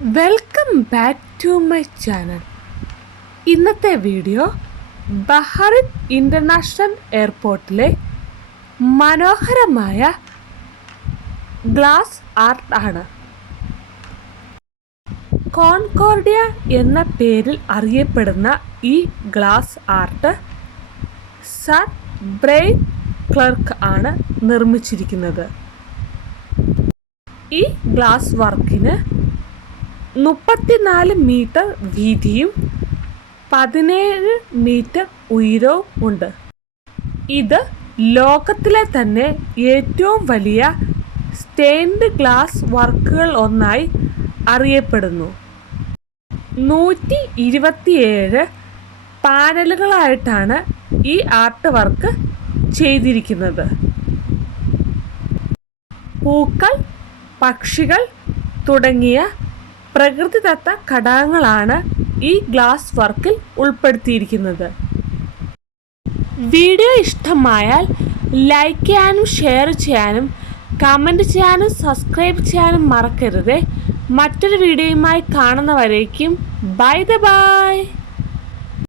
Welcome back to my channel ഇന്നത്തെ video Bahrain international എയർപോർട്ടിലെ മനോഹരമായ ഗ്ലാസ് ആർട്ട് ആണ്. കോൺകോർഡിയ എന്ന പേരിൽ അറിയപ്പെടുന്ന ഈ glass art sir Brian Clarke ആണ് നിർമ്മിച്ചിരിക്കുന്നത്. ഈ ഗ്ലാസ് വർക്കിന് മുപ്പത്തിനാല് മീറ്റർ വീതിയും പതിനേഴ് മീറ്റർ ഉയരവും ഉണ്ട്. ഇത് ലോകത്തിലെ തന്നെ ഏറ്റവും വലിയ സ്റ്റെയിൻഡ് ഗ്ലാസ് വർക്കുകൾ ഒന്നായി അറിയപ്പെടുന്നു. നൂറ്റി ഇരുപത്തിയേഴ് പാനലുകളായിട്ടാണ് ഈ ആർട്ട് വർക്ക് ചെയ്തിരിക്കുന്നത്. പൂക്കൾ പക്ഷികൾ തുടങ്ങിയ പ്രകൃതിദത്ത ഘടകങ്ങളാണ് ഈ ഗ്ലാസ് വർക്കിൽ ഉൾപ്പെടുത്തിയിരിക്കുന്നത്. വീഡിയോ ഇഷ്ടമായാൽ ലൈക്ക് ചെയ്യാനും ഷെയർ ചെയ്യാനും കമന്റ് ചെയ്യാനും സബ്സ്ക്രൈബ് ചെയ്യാനും മറക്കരുത്. മറ്റൊരു വീഡിയോയുമായി കാണുന്നവരേക്കും ബൈ ദ ബൈ.